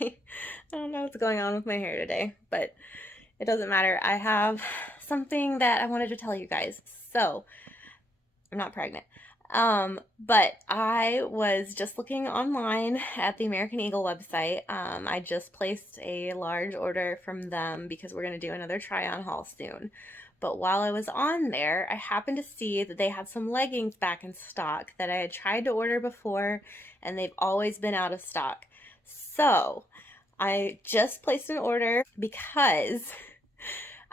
I don't know what's going on with my hair today, but it doesn't matter. I have something that I wanted to tell you guys. So, I'm not pregnant. But I was just looking online at the American Eagle website. I just placed a large order from them because we're going to do another try on haul soon. But while I was on there, I happened to see that they had some leggings back in stock that I had tried to order before, and they've always been out of stock. So I just placed an order because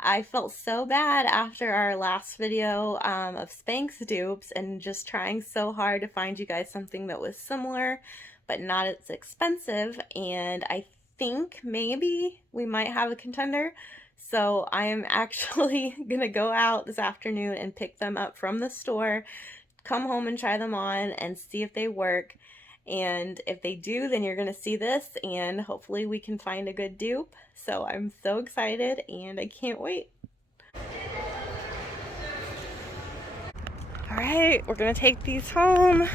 I felt so bad after our last video of Spanx dupes and just trying so hard to find you guys something that was similar but not as expensive. And I think maybe we might have a contender. So I am actually going to go out this afternoon and pick them up from the store, come home and try them on and see if they work. And if they do, then you're going to see this and hopefully we can find a good dupe. So I'm so excited and I can't wait. All right, we're going to take these home,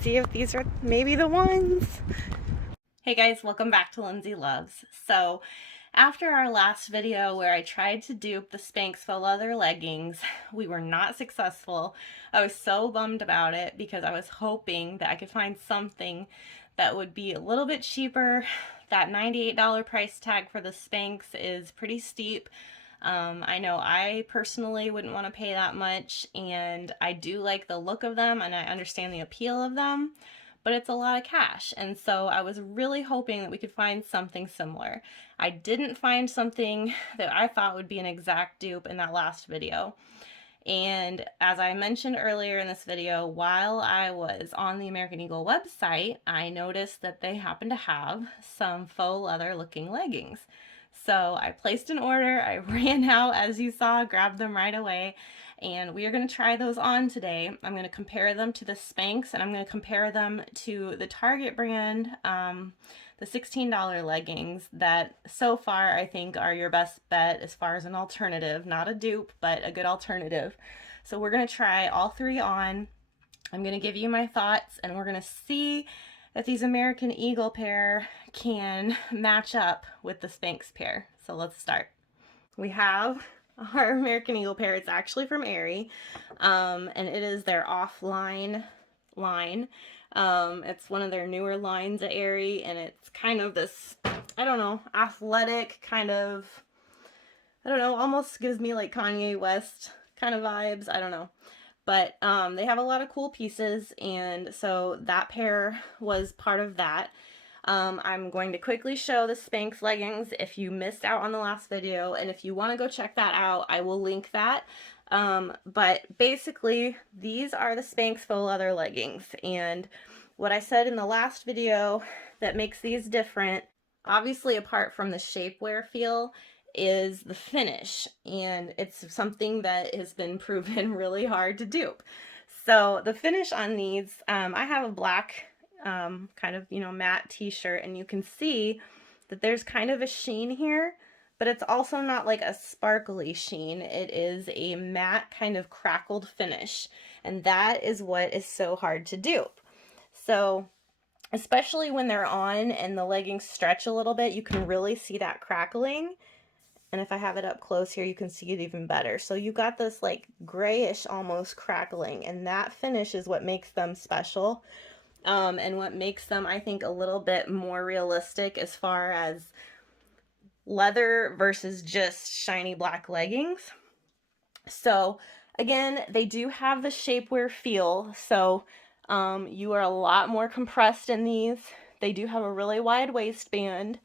see if these are maybe the ones. Hey guys, welcome back to Lindsey Loves. So after our last video where I tried to dupe the Spanx Faux leather leggings, we were not successful. I was so bummed about it because I was hoping that I could find something that would be a little bit cheaper. That $98 price tag for the Spanx is pretty steep. I know I personally wouldn't want to pay that much, and I do like the look of them and I understand the appeal of them, but it's a lot of cash. And so I was really hoping that we could find something similar. I didn't find something that I thought would be an exact dupe in that last video. And as I mentioned earlier in this video, while I was on the American Eagle website, I noticed that they happen to have some faux leather looking leggings. So I placed an order, I ran out as you saw, grabbed them right away, and we are going to try those on today. I'm going to compare them to the Spanx, and I'm going to compare them to the Target brand, the $16 leggings that so far I think are your best bet as far as an alternative, not a dupe, but a good alternative. So we're going to try all three on. I'm going to give you my thoughts, and we're going to see that these American Eagle pair can match up with the Spanx pair. So let's start. We have our American Eagle pair. It's actually from Aerie, and it is their offline line. It's one of their newer lines at Aerie, and it's kind of this, I don't know, athletic kind of, I don't know, almost gives me like Kanye West kind of vibes. I don't know. But they have a lot of cool pieces, and so that pair was part of that. I'm going to quickly show the Spanx leggings if you missed out on the last video, and if you want to go check that out, I will link that. But basically, these are the Spanx Faux leather leggings, and what I said in the last video that makes these different, obviously apart from the shapewear feel, is the finish, and it's something that has been proven really hard to dupe. So the finish on these, I have a black kind of, you know, matte t-shirt, and you can see that there's kind of a sheen here, but it's also not like a sparkly sheen. It is a matte kind of crackled finish, and that is what is so hard to dupe. So especially when they're on and the leggings stretch a little bit, you can really see that crackling. And if I have it up close here, you can see it even better. So you got this like grayish almost crackling, and that finish is what makes them special. And what makes them, I think, a little bit more realistic as far as leather versus just shiny black leggings. So again, they do have the shapewear feel. So you are a lot more compressed in these. They do have a really wide waistband,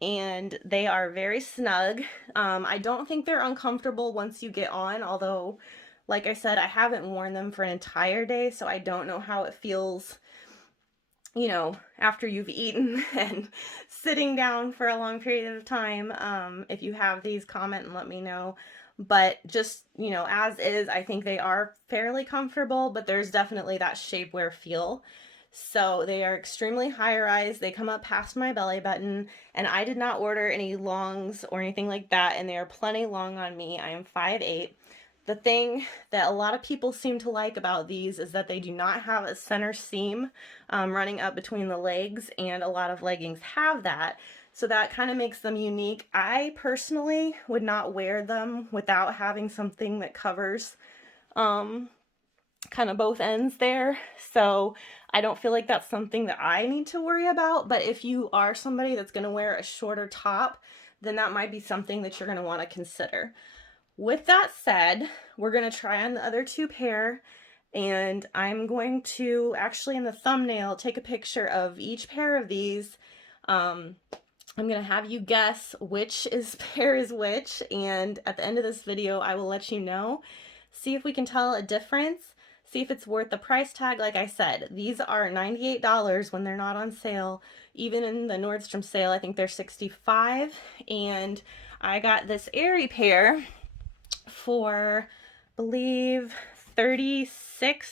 and they are very snug. I don't think they're uncomfortable once you get on, although, like I said, I haven't worn them for an entire day, so I don't know how it feels, you know, after you've eaten and sitting down for a long period of time. If you have these, comment and let me know. But just, you know, as is, I think they are fairly comfortable, but there's definitely that shapewear feel. So they are extremely high rise. They come up past my belly button, and I did not order any longs or anything like that, and they are plenty long on me. I am 5'8". The thing that a lot of people seem to like about these is that they do not have a center seam running up between the legs, and a lot of leggings have that. So that kind of makes them unique. I personally would not wear them without having something that covers kind of both ends there. So I don't feel like that's something that I need to worry about. But if you are somebody that's going to wear a shorter top, then that might be something that you're going to want to consider. With that said, we're going to try on the other two pair, and I'm going to actually in the thumbnail take a picture of each pair of these. I'm going to have you guess which pair is which, and at the end of this video I will let you know. See if we can tell a difference. See if it's worth the price tag. Like I said, these are $98 when they're not on sale. Even in the Nordstrom sale, I think they're $65. And I got this Aerie pair for, I believe, $36,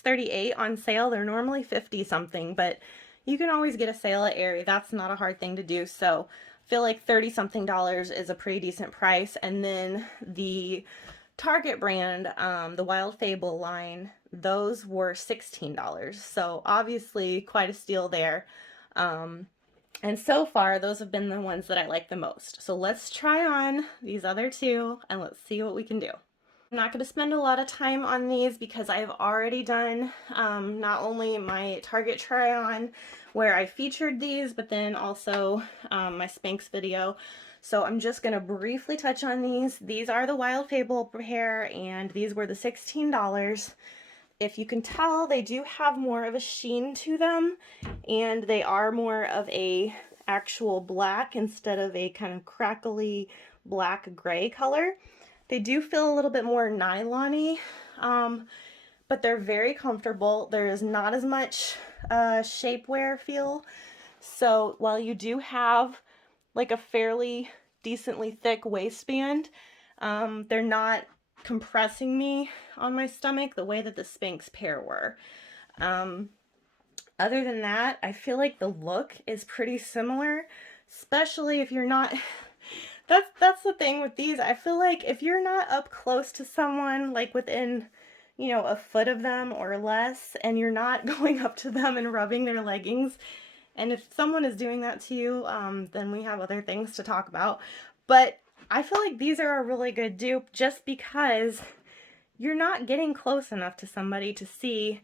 $38 on sale. They're normally 50 something, but you can always get a sale at Aerie. That's not a hard thing to do. So I feel like 30 something dollars is a pretty decent price. And then the Target brand, the Wild Fable line, those were $16. So obviously quite a steal there. And so far, those have been the ones that I like the most. So let's try on these other two and let's see what we can do. I'm not going to spend a lot of time on these because I've already done not only my Target try on where I featured these, but then also my Spanx video. So I'm just going to briefly touch on these. These are the Wild Fable pair, and these were the $16. If you can tell, they do have more of a sheen to them, and they are more of a actual black instead of a kind of crackly black gray color. They do feel a little bit more nylon-y, but they're very comfortable. There is not as much shapewear feel. So while you do have like a fairly decently thick waistband, they're not compressing me on my stomach the way that the Spanx pair were. Other than that, I feel like the look is pretty similar, especially if you're not that's the thing with these. I feel like if you're not up close to someone, like within, you know, a foot of them or less, and you're not going up to them and rubbing their leggings, and if someone is doing that to you, then we have other things to talk about. But I feel like these are a really good dupe just because you're not getting close enough to somebody to see,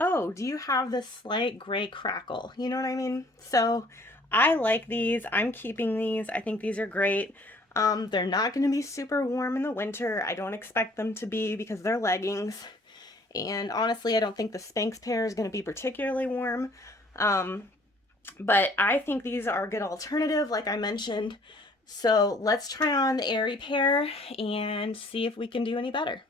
oh, do you have this slight gray crackle? You know what I mean? So I like these. I'm keeping these. I think these are great. They're not going to be super warm in the winter. I don't expect them to be because they're leggings. And honestly, I don't think the Spanx pair is going to be particularly warm. But I think these are a good alternative, like I mentioned. So let's try on the Aerie pair and see if we can do any better.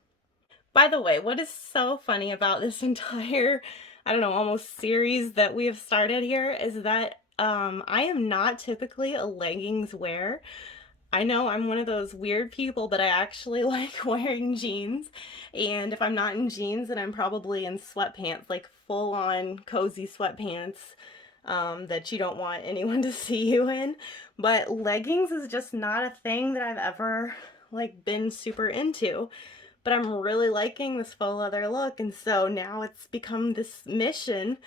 By the way, what is so funny about this entire, I don't know, almost series that we have started here is that I am not typically a leggings wearer. I know I'm one of those weird people, but I actually like wearing jeans. And if I'm not in jeans, then I'm probably in sweatpants, like full-on cozy sweatpants that you don't want anyone to see you in. But leggings is just not a thing that I've ever like been super into. But I'm really liking this faux leather look, and so now it's become this mission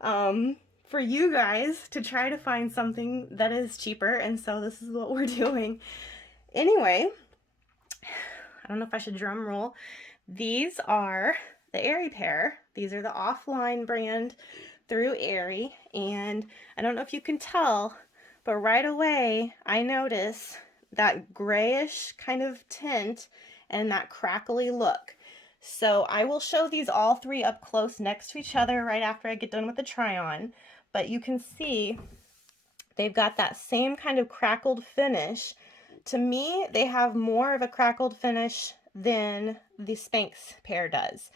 for you guys to try to find something that is cheaper, and so this is what we're doing. Anyway, I don't know if I should drum roll. These are the Aerie pair. These are the offline brand through Aerie, and I don't know if you can tell, but right away I notice that grayish kind of tint and that crackly look. So I will show these all three up close next to each other right after I get done with the try on, but you can see they've got that same kind of crackled finish. To me, they have more of a crackled finish than the Spanx pair does.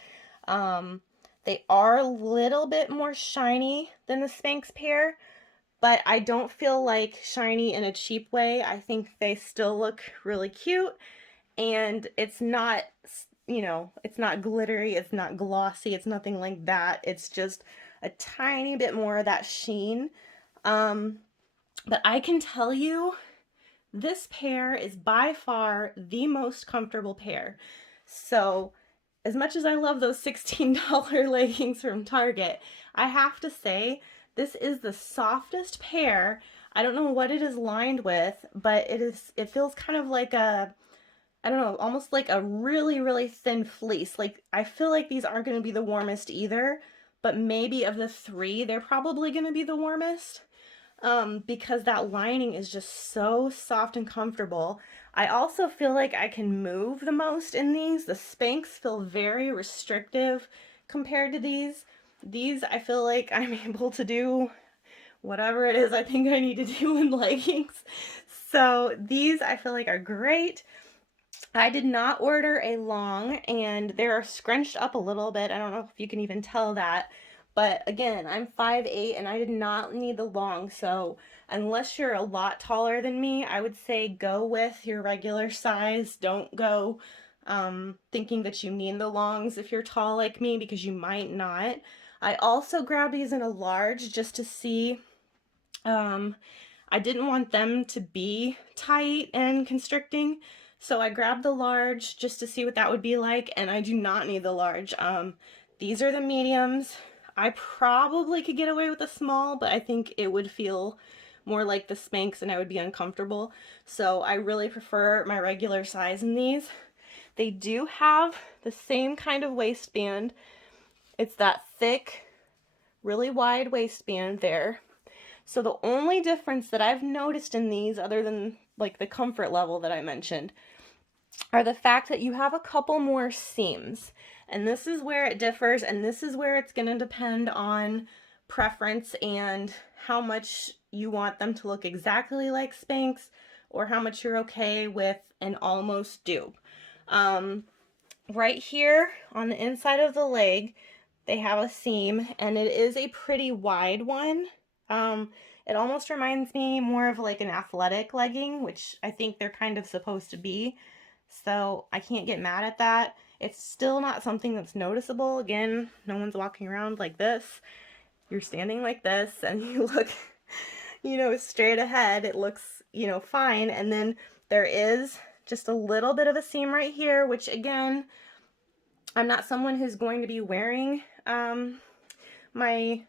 They are a little bit more shiny than the Spanx pair, but I don't feel like shiny in a cheap way. I think they still look really cute, and it's not, you know, it's not glittery, it's not glossy, it's nothing like that. It's just a tiny bit more of that sheen. But I can tell you, this pair is by far the most comfortable pair. So as much as I love those $16 leggings from Target, I have to say this is the softest pair. I don't know what it is lined with, but it feels kind of like a, I don't know, almost like a really, really thin fleece. Like, I feel like these aren't going to be the warmest either, but maybe of the three, they're probably going to be the warmest, because that lining is just so soft and comfortable. I also feel like I can move the most in these. The Spanx feel very restrictive compared to these. These, I feel like I'm able to do whatever it is I think I need to do in leggings. So these I feel like are great. I did not order a long, and they're scrunched up a little bit. I don't know if you can even tell that. But again, I'm 5'8", and I did not need the long. So unless you're a lot taller than me, I would say go with your regular size. Don't go thinking that you need the longs if you're tall like me, because you might not. I also grabbed these in a large just to see. I didn't want them to be tight and constricting, so I grabbed the large just to see what that would be like, and I do not need the large. These are the mediums. I probably could get away with a small, but I think it would feel more like the Spanx and I would be uncomfortable. So I really prefer my regular size in these. They do have the same kind of waistband. It's that thick, really wide waistband there. So the only difference that I've noticed in these, other than like the comfort level that I mentioned, are the fact that you have a couple more seams. And this is where it differs, and this is where it's going to depend on preference and how much you want them to look exactly like Spanx, or how much you're okay with an almost dupe. Right here on the inside of the leg, they have a seam, and it is a pretty wide one. It almost reminds me more of like an athletic legging, which I think they're kind of supposed to be. So I can't get mad at that. It's still not something that's noticeable. Again, no one's walking around like this. You're standing like this and you look, straight ahead. It looks, fine. And then there is just a little bit of a seam right here, which again, I'm not someone who's going to be wearing my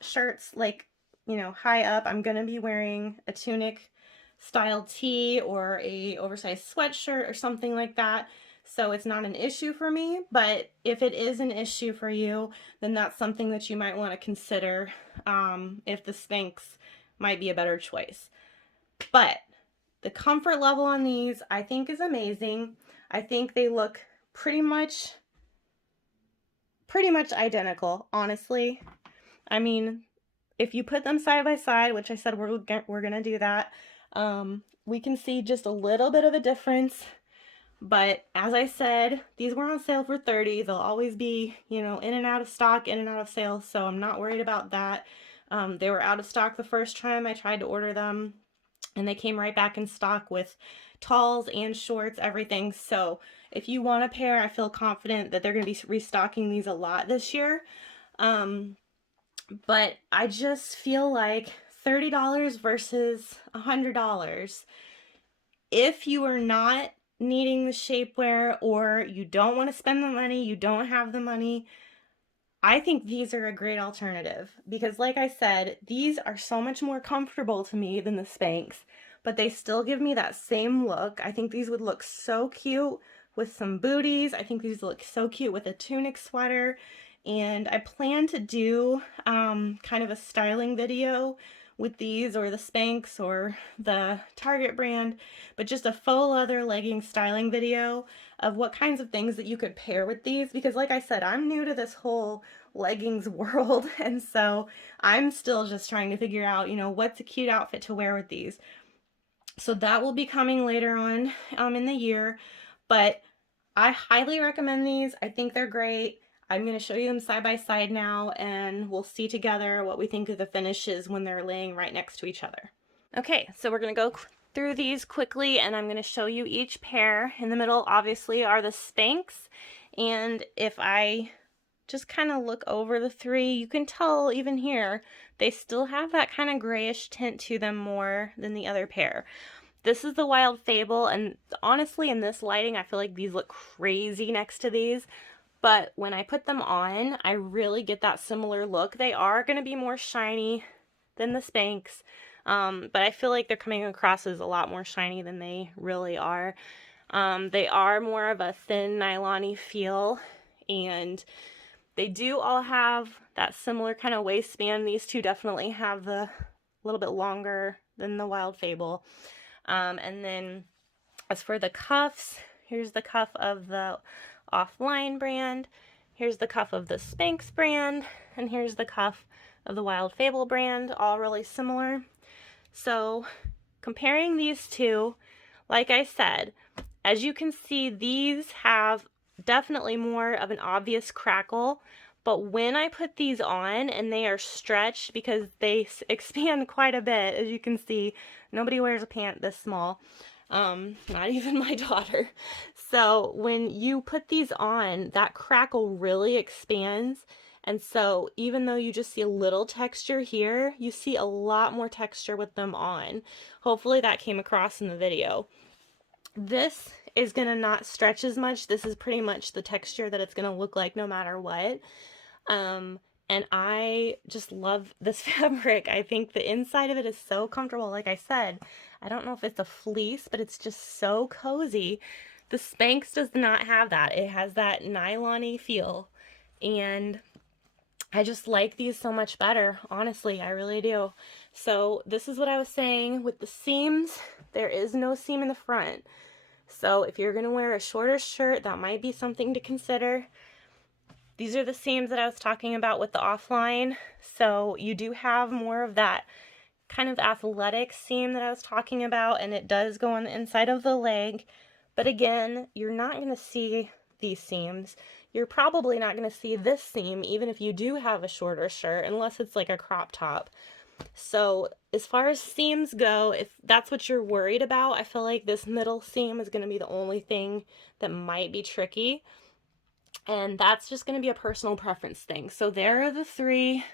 shirts like, high up. I'm going to be wearing a tunic style tee or a oversized sweatshirt or something like that. So it's not an issue for me, but if it is an issue for you, then that's something that you might want to consider, if the Spanx might be a better choice. But the comfort level on these, I think, is amazing. I think they look pretty much identical, honestly. I mean, if you put them side by side, which I said we're gonna do that, we can see just a little bit of a difference. But as I said, these were on sale for $30. They'll always be, in and out of stock, in and out of sale, so I'm not worried about that. They were out of stock the first time I tried to order them, and they came right back in stock with talls and shorts, everything. So if you want a pair, I feel confident that they're going to be restocking these a lot this year. But I just feel like $30 versus $100. If you are not needing the shapewear, or you don't want to spend the money, you don't have the money, I think these are a great alternative, because like I said, these are so much more comfortable to me than the Spanx, but they still give me that same look. I think these would look so cute with some booties. I think these look so cute with a tunic sweater, and I plan to do kind of a styling video with these, or the Spanx, or the Target brand, but just a faux leather legging styling video of what kinds of things that you could pair with these, because like I said, I'm new to this whole leggings world, and so I'm still just trying to figure out, what's a cute outfit to wear with these. So that will be coming later on in the year, but I highly recommend these. I think they're great. I'm going to show you them side by side now, and we'll see together what we think of the finishes when they're laying right next to each other. Okay, so we're going to go through these quickly, and I'm going to show you each pair. In the middle, obviously, are the Spanx, and if I just kind of look over the three, you can tell even here, they still have that kind of grayish tint to them more than the other pair. This is the Wild Fable, and honestly, in this lighting, I feel like these look crazy next to these. but when I put them on, I really get that similar look. They are going to be more shiny than the Spanx, but I feel like they're coming across as a lot more shiny than they really are. They are more of a thin nylon-y feel, and they do all have that similar kind of waistband. These two definitely have the little bit longer than the Wild Fable. And then as for the cuffs, here's the cuff of the Offline brand, here's the cuff of the Spanx brand, and here's the cuff of the Wild Fable brand, all really similar. So comparing these two, like I said, as you can see, these have definitely more of an obvious crackle, but when I put these on and they are stretched, because they expand quite a bit, as you can see, nobody wears a pant this small, not even my daughter. So when you put these on, that crackle really expands. And so even though you just see a little texture here, you see a lot more texture with them on. Hopefully that came across in the video. This is going to not stretch as much. This is pretty much the texture that it's going to look like no matter what. And I just love this fabric. I think the inside of it is so comfortable. Like I said, I don't know if it's a fleece, but it's just so cozy. The Spanx does not have that. It has that nylon-y feel. And I just like these so much better. Honestly, I really do. So this is what I was saying with the seams. There is no seam in the front. So if you're going to wear a shorter shirt, that might be something to consider. These are the seams that I was talking about with the Offline. So you do have more of that kind of athletic seam that I was talking about, and it does go on the inside of the leg. But again, you're not going to see these seams. You're probably not going to see this seam even if you do have a shorter shirt, unless it's like a crop top. So as far as seams go, if that's what you're worried about, I feel like this middle seam is going to be the only thing that might be tricky. And that's just going to be a personal preference thing. So there are the three: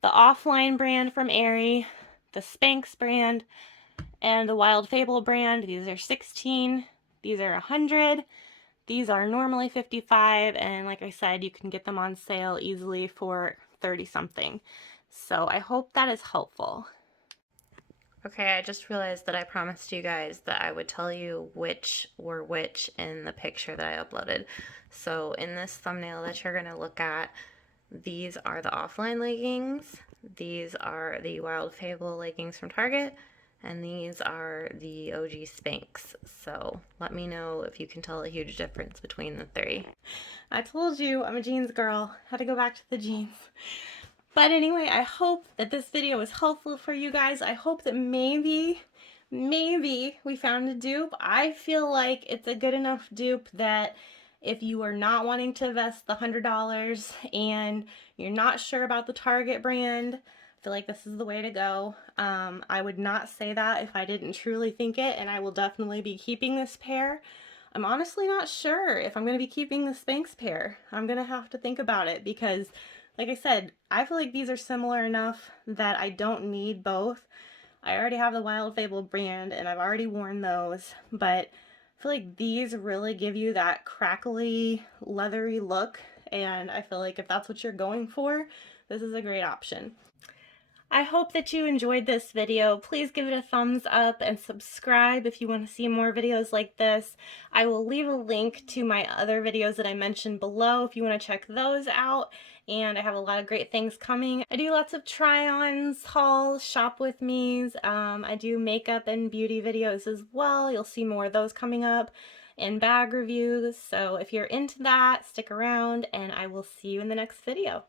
the Offline brand from Aerie, the Spanx brand, and the Wild Fable brand. These are 16, these are 100, these are normally 55, and like I said, you can get them on sale easily for 30 something. So I hope that is helpful. Okay, I just realized that I promised you guys that I would tell you which were which in the picture that I uploaded. So in this thumbnail that you're going to look at, these are the Offline leggings, these are the Wild Fable leggings from Target, and these are the OG Spanx. So let me know if you can tell a huge difference between the three. I told you I'm a jeans girl. Had to go back to the jeans. But anyway, I hope that this video was helpful for you guys. I hope that maybe we found a dupe. I feel like it's a good enough dupe that if you are not wanting to invest the $100 and you're not sure about the Target brand, I feel like this is the way to go. I would not say that if I didn't truly think it, and I will definitely be keeping this pair. I'm honestly not sure if I'm going to be keeping the Spanx pair. I'm going to have to think about it because, like I said, I feel like these are similar enough that I don't need both. I already have the Wild Fable brand and I've already worn those, but I feel like these really give you that crackly, leathery look, and I feel like if that's what you're going for, this is a great option. I hope that you enjoyed this video. Please give it a thumbs up and subscribe if you want to see more videos like this. I will leave a link to my other videos that I mentioned below if you want to check those out. And I have a lot of great things coming. I do lots of try-ons, hauls, shop with me's. I do makeup and beauty videos as well. You'll see more of those coming up, and bag reviews. So if you're into that, stick around and I will see you in the next video.